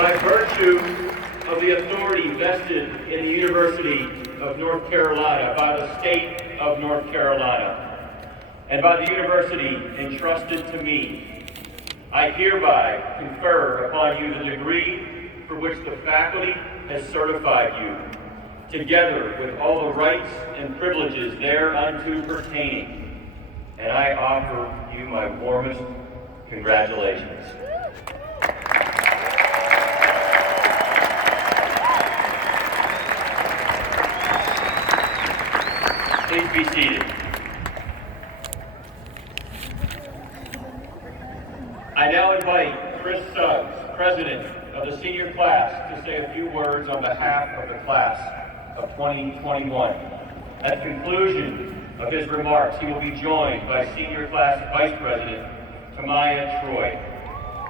By virtue of the authority vested in the University of North Carolina by the state of North Carolina, and by the university entrusted to me, I hereby confer upon you the degree for which the faculty has certified you, together with all the rights and privileges thereunto pertaining, and I offer you my warmest congratulations. Please be seated. I now invite Chris Suggs, President of the senior class, to say a few words on behalf of the class of 2021. At the conclusion of his remarks, he will be joined by Senior Class Vice President Tamaya Troy.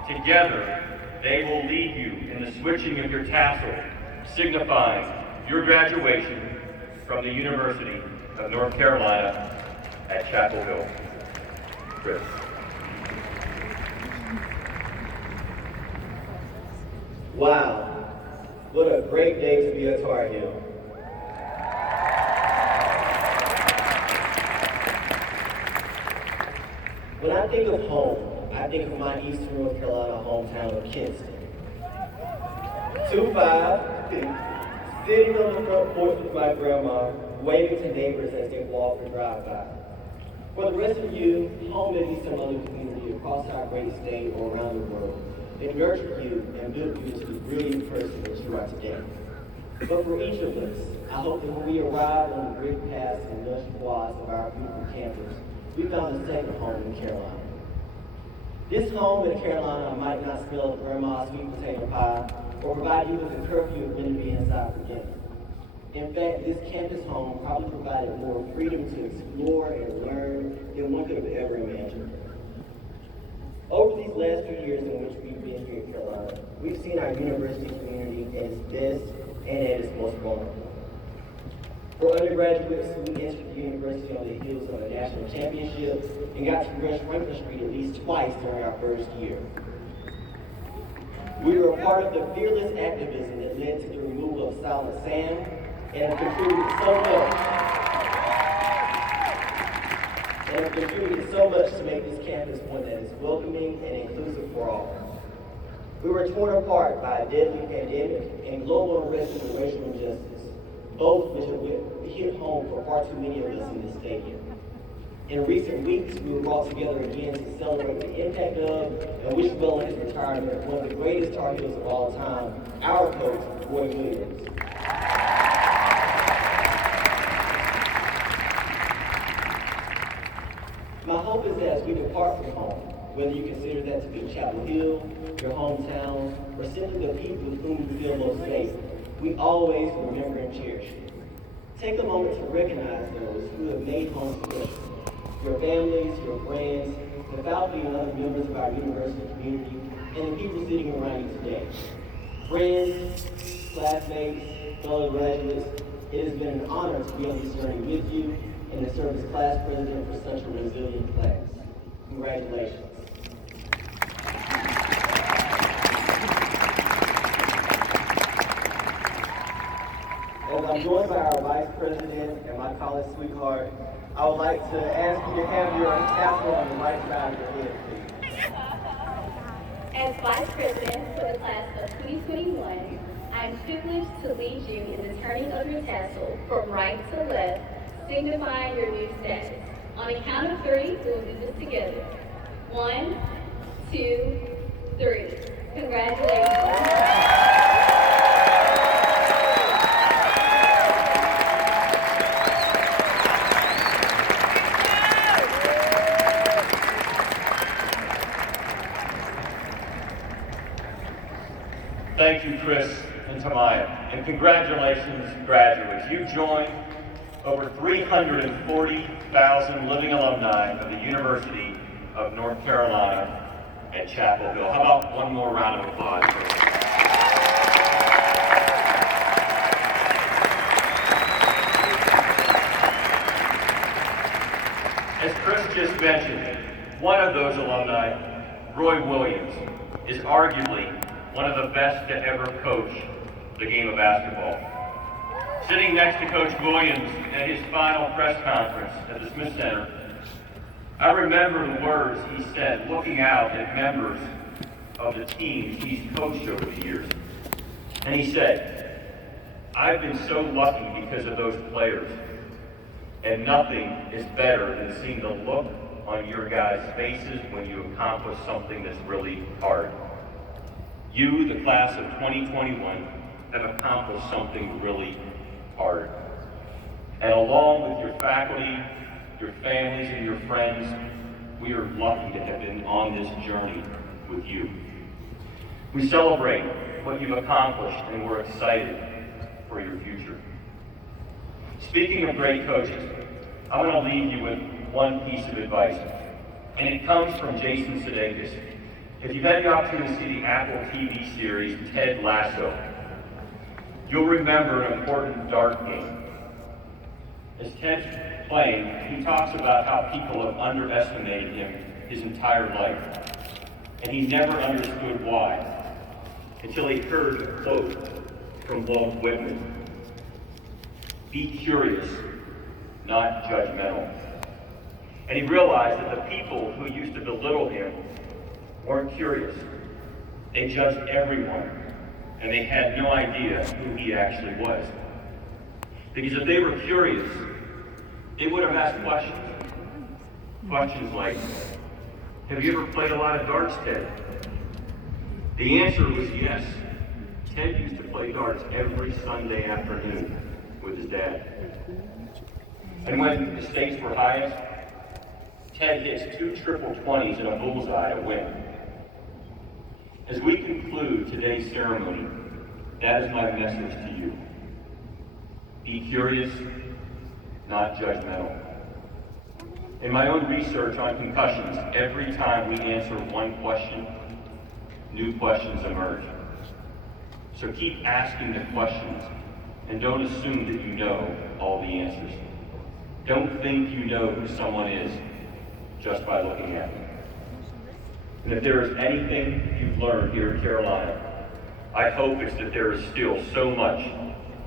Together, they will lead you in the switching of your tassel, signifying your graduation from the University of North Carolina at Chapel Hill. Chris. Wow, what a great day to be a Tar Heel. When I think of home, I think of my Eastern North Carolina hometown of Kinston. 2-5, sitting on the front porch with my grandma, waving to neighbors as they walk or drive by. For the rest of you, home may be some other community across our great state or around the world that nurtured you and built you into the brilliant person that you are today. But for each of us, I hope that when we arrive on the great paths and lush swaths of our beautiful campus, we found a second home in Carolina. This home in Carolina might not smell of grandma's sweet potato pie or provide you with a curfew of when to be inside for dinner. In fact, this campus home probably provided more freedom to explore and learn than one could have ever imagined. Over these last few years in which we've been here in Carolina, we've seen our university community at its best and at its most vulnerable. For undergraduates, we entered the university on the heels of a national championship and got to rush Franklin Street at least twice during our first year. We were a part of the fearless activism that led to the removal of Silent Sam and have contributed so much to make this campus one that is welcoming and inclusive for all. We were torn apart by a deadly pandemic and global unrest and racial injustice, both which have hit home for far too many of us in this stadium. In recent weeks, we were brought together again to celebrate the impact of and wish well in his retirement of one of the greatest Tar Heels of all time, our coach, Roy Williams. My hope is that as we depart from home, whether you consider that to be Chapel Hill, your hometown, or simply the people with whom you feel most safe, we always remember and cherish you. Take a moment to recognize those who have made home special. Your families, your friends, the faculty and other members of our university community, and the people sitting around you today. Friends, classmates, fellow graduates, it has been an honor to be on this journey with you and to serve as class president for such a resilient class. Congratulations. As I'm joined by our vice president and my college sweetheart, I would like to ask you to have your tassel on the right side of your head, please. As vice president for the class of 2021, I am privileged to lead you in the turning of your tassel from right to left, signifying your new status. On a count of 3, we will do this together. 1, 2, 3. Congratulations. Thank you, Chris and Tamaya, and congratulations, graduates. You joined over 340,000 living alumni of the University of North Carolina at Chapel Hill. How about one more round of applause? As Chris just mentioned, one of those alumni, Roy Williams, is arguably one of the best to ever coach the game of basketball. Sitting next to Coach Williams at his final press conference at the Smith Center, I remember the words he said looking out at members of the teams he's coached over the years. And he said, "I've been so lucky because of those players, and nothing is better than seeing the look on your guys' faces when you accomplish something that's really hard. You, the class of 2021, have accomplished something really hard. And along with your faculty, your families, and your friends, we are lucky to have been on this journey with you. We celebrate what you've accomplished, and we're excited for your future." Speaking of great coaches, I want to leave you with one piece of advice, and it comes from Jason Sudeikis. If you've had the opportunity to see the Apple TV series Ted Lasso, you'll remember an important dart game. As Ted's playing, he talks about how people have underestimated him his entire life, and he never understood why, until he heard a quote from Walt Whitman: "Be curious, not judgmental." And he realized that the people who used to belittle him weren't curious. They judged everyone, and they had no idea who he actually was. Because if they were curious, they would have asked questions. Questions like, "Have you ever played a lot of darts, Ted?" The answer was yes. Ted used to play darts every Sunday afternoon with his dad. And when the stakes were highest, Ted hits 2 triple 20s and a bullseye to win. As we conclude today's ceremony, that is my message to you. Be curious, not judgmental. In my own research on concussions, every time we answer one question, new questions emerge. So keep asking the questions, and don't assume that you know all the answers. Don't think you know who someone is just by looking at them. And if there is anything you've learned here at Carolina, I hope it's that there is still so much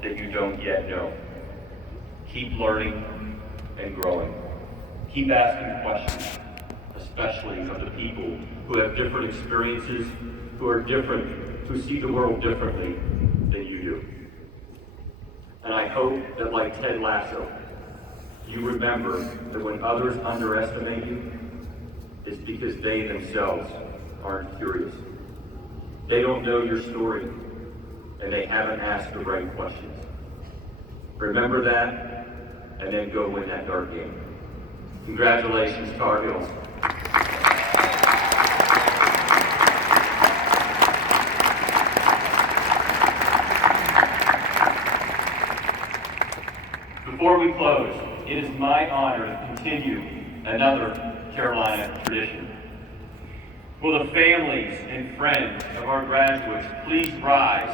that you don't yet know. Keep learning and growing. Keep asking questions, especially of the people who have different experiences, who are different, who see the world differently than you do. And I hope that, like Ted Lasso, you remember that when others underestimate you, it's because they themselves aren't curious. They don't know your story, and they haven't asked the right questions. Remember that, and then go win that dart game. Congratulations, Tar Heels. Before we close, it is my honor to continue another Carolina tradition. Will the families and friends of our graduates please rise